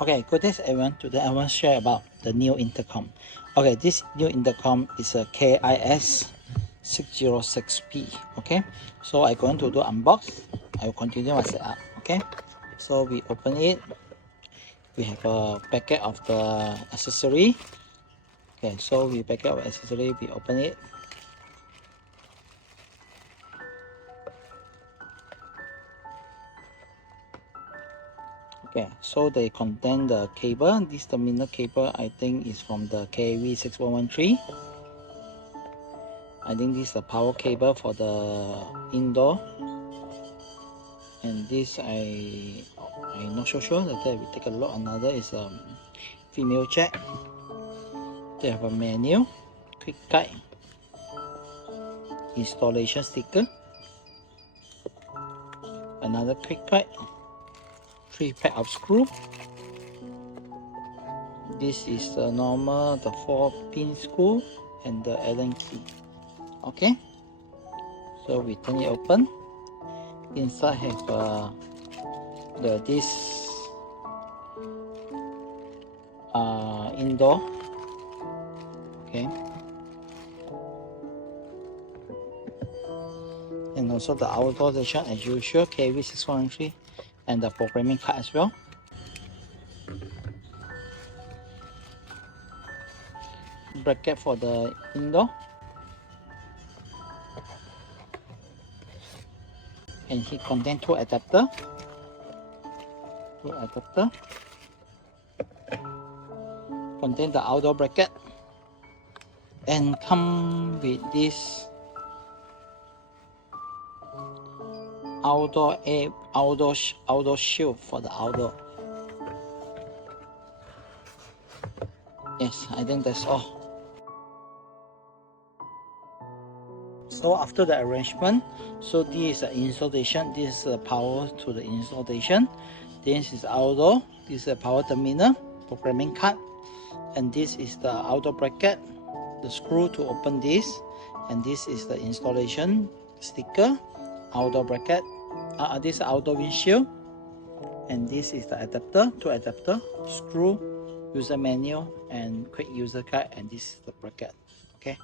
Okay, good day everyone. Today I want to share about the new intercom. Okay, this new intercom is a KIS606-P. Okay, so I'm going to do unbox. I will continue my setup. Okay, so we open it. We have a packet of the accessory. Okay, so we packet of accessory. We open it. Okay, so they contain the cable. This terminal cable I think is from the KV6113. I think this is the power cable for the indoor. And this I'm not so sure. Later we take a look. Another is a female jack. They have a menu, quick guide, installation sticker, another quick guide, 3 pack of screw. This is the normal, the 4-pin screw and the Allen key. Okay, so we turn it open. Inside have this indoor. Okay, and also the outdoor version as usual, KV6113, and the programming card as well. Bracket for the indoor, and it contains 2 adapters. Contain the outdoor bracket, and come with this outdoor shield for the outdoor. Yes, I think that's all. So after the arrangement, so this is the installation. This is the power to the installation. This is outdoor. This is the power terminal, programming card, and this is the outdoor bracket, the screw to open this, and this is the installation sticker, outdoor bracket. This is outdoor windshield, and this is the adapter, 2 adapter, screw, user manual, and quick user guide, and this is the bracket. Okay.